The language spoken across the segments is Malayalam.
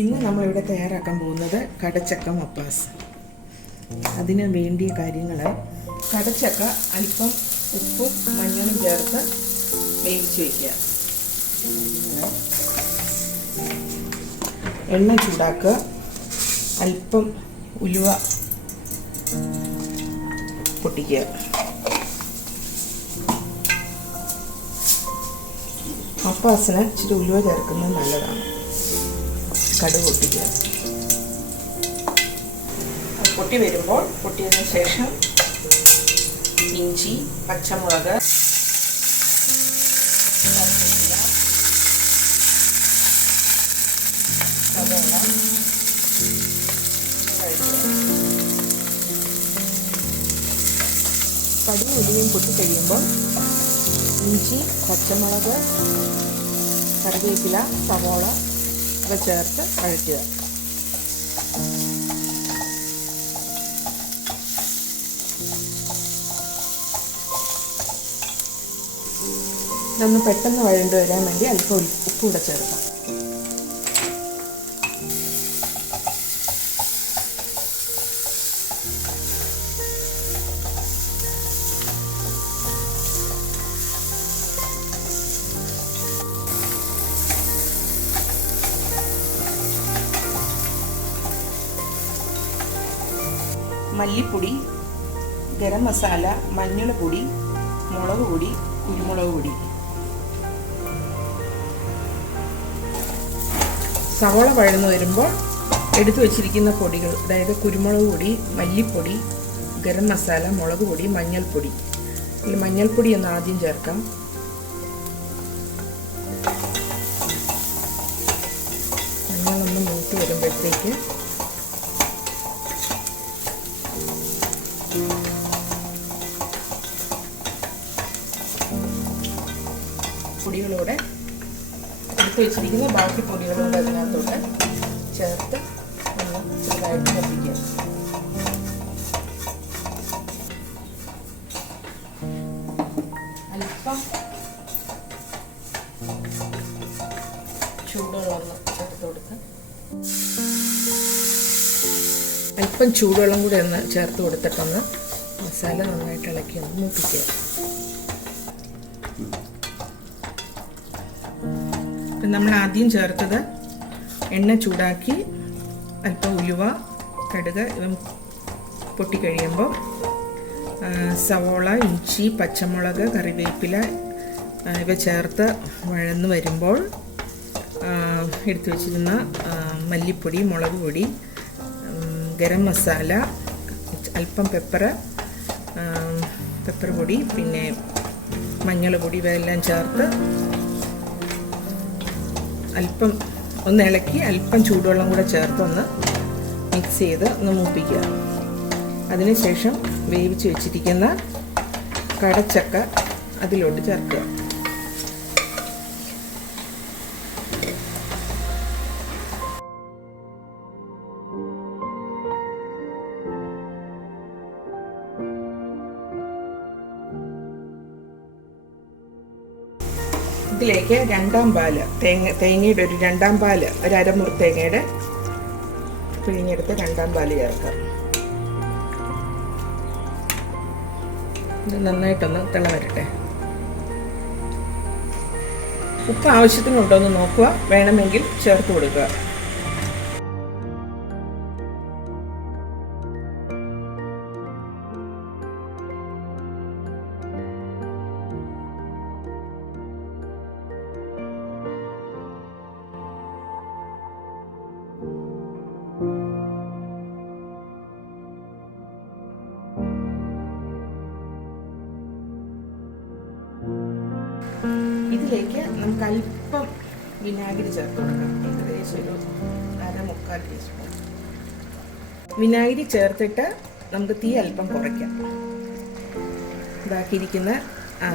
ഇന്ന് നമ്മളിവിടെ തയ്യാറാക്കാൻ പോകുന്നത് കടച്ചക്ക മപ്പാസ്. അതിന് വേണ്ടിയ കാര്യങ്ങൾ: കടച്ചക്ക അല്പം ഉപ്പും മഞ്ഞളും ചേർത്ത് വേവിച്ച് വയ്ക്കുക. എണ്ണ ചൂടാക്കുക. അല്പം ഉലുവ പൊട്ടിക്കുക. മപ്പാസിന് ഇച്ചിരി ഉലുവ ചേർക്കുന്നത് നല്ലതാണ്. കടുക് പൊട്ടിക്കുക. പൊട്ടി വരുമ്പോൾ പൊട്ടിയതിന് ശേഷം ഇഞ്ചി, പച്ചമുളക്, സവോള, കടുകും ഉലുവയും പൊട്ടിക്കഴിയുമ്പോൾ ഇഞ്ചി, പച്ചമുളക്, കറിവേപ്പില, സവോള ഒക്കെ ചേർത്ത് വഴറ്റുക. ഇതൊന്ന് പെട്ടെന്ന് വഴണ്ടു വരാൻ വേണ്ടി അല്പം ഉപ്പ് കൂടെ ചേർക്കാം. മല്ലിപ്പൊടി, ഗരം മസാല, മഞ്ഞൾപ്പൊടി, മുളക് പൊടി, കുരുമുളക് പൊടി. സവോള വഴന്നു വരുമ്പോൾ എടുത്തു വച്ചിരിക്കുന്ന പൊടികൾ, അതായത് കുരുമുളക് പൊടി, മല്ലിപ്പൊടി, ഗരം മസാല, മുളക് പൊടി, മഞ്ഞൾപ്പൊടി. ഇതിൽ മഞ്ഞൾപ്പൊടി ഒന്ന് ആദ്യം ചേർക്കാം. മഞ്ഞളൊന്ന് മൂത്ത് വരുമ്പോഴത്തേക്ക് പൊടികളോടെ എടുത്ത് വെച്ചിരിക്കുന്ന ബാക്കി പൊടികളോട് അതിനകത്തോട്ട് ചേർത്ത് ഒന്ന് ചെറുതായിട്ട് കത്തിക്കുക. അല്പം ചൂടുവെള്ളം ചേർത്ത് കൊടുത്ത് അല്പം ചൂടുവെള്ളം കൂടി ഒന്ന് ചേർത്ത് കൊടുത്തിട്ടൊന്ന് മസാല നന്നായിട്ട് ഇളക്കി ഒന്ന് മൂപ്പിക്കുക. നമ്മൾ ആദ്യം ചേർത്തത് എണ്ണ ചൂടാക്കി അല്പം ഉലുവ, കടുക് ഇവ പൊട്ടിക്കഴിയുമ്പോൾ സവോള, ഇഞ്ചി, പച്ചമുളക്, കറിവേപ്പില ഇവ ചേർത്ത് വഴന്ന് വരുമ്പോൾ എടുത്തു വച്ചിരുന്ന മല്ലിപ്പൊടി, മുളക് പൊടി, ഗരം മസാല, അല്പം പെപ്പർ പൊടി, പിന്നെ മഞ്ഞൾ പൊടി ഇവയെല്ലാം ചേർത്ത് അല്പം ഒന്ന് ഇളക്കി അല്പം ചൂടുവെള്ളം കൂടെ ചേർത്ത് ഒന്ന് മിക്സ് ചെയ്ത് ഒന്ന് മൂപ്പിക്കുക. അതിനുശേഷം വേവിച്ച് വെച്ചിരിക്കുന്ന കടച്ചക്ക അതിലോട്ട് ചേർക്കുക. ഇതിലേക്ക് രണ്ടാം പാല്, തേങ്ങയുടെ ഒരു രണ്ടാം പാല്, ഒരു അരമുറി തേങ്ങയുടെ പിഴിഞ്ഞെടുത്ത് രണ്ടാം പാല് ചേർക്കാം. ഇത് നന്നായിട്ടൊന്ന് തിള വരട്ടെ. ഉപ്പ് ആവശ്യത്തിനുണ്ടോ എന്ന് നോക്കുക, വേണമെങ്കിൽ ചേർത്ത് കൊടുക്കുക. ഇതിലേക്ക് നമുക്ക് അല്പം വിനാഗിരി ചേർത്ത് കൊടുക്കാം. ഏകദേശം ഒരു 1/4 ടീസ്പൂൺ വിനാഗിരി ചേർത്തിട്ട് നമുക്ക് തീ അല്പം കുറയ്ക്കാം. ഇതാക്കിയിരിക്കുന്ന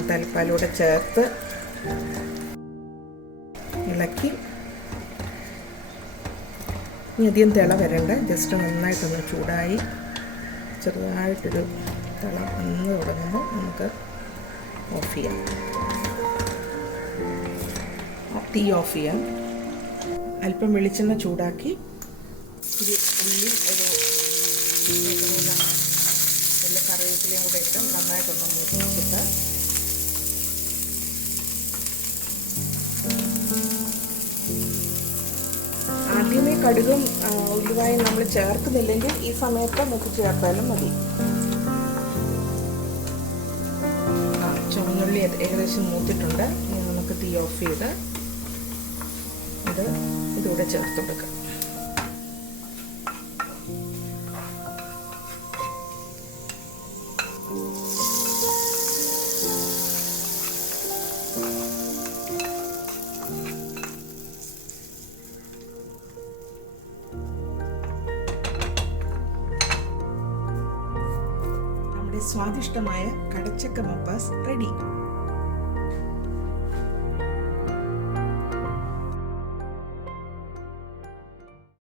തലപ്പാലൂടെ ചേർത്ത് ഇളക്കി ഇനി അധികം തിള വരണ്ട, ജസ്റ്റ് നന്നായിട്ടൊന്ന് ചൂടായി ചെറുതായിട്ടൊരു തിള വന്ന് തുടങ്ങുമ്പോൾ നമുക്ക് ഓഫ് ചെയ്യാം. തീ ഓഫ് ചെയ്യാം. അല്പം വെളിച്ചെണ്ണ ചൂടാക്കി ഒരു ഉള്ളി ഒരു എല്ലാ കറിവേപ്പിലയും കൂടെ ഇട്ട് നന്നായിട്ടൊന്ന് മൂപ്പിച്ചിട്ട് ആദ്യമേ കടുകും ഉലുവായും നമ്മൾ ചേർക്കുന്നില്ലെങ്കിൽ ഈ സമയത്ത് മൂപ്പിച്ച് ചേർത്താലും മതി. ചുവന്നുള്ളി ഏകദേശം മൂത്തിട്ടുണ്ട്. ഇനി നമുക്ക് തീ ഓഫ് ചെയ്ത് ഇതൂടെ ചേർത്ത് കൊടുക്കാം. സ്വാദിഷ്ടമായ കടച്ചക്ക മപ്പാസ് റെഡി.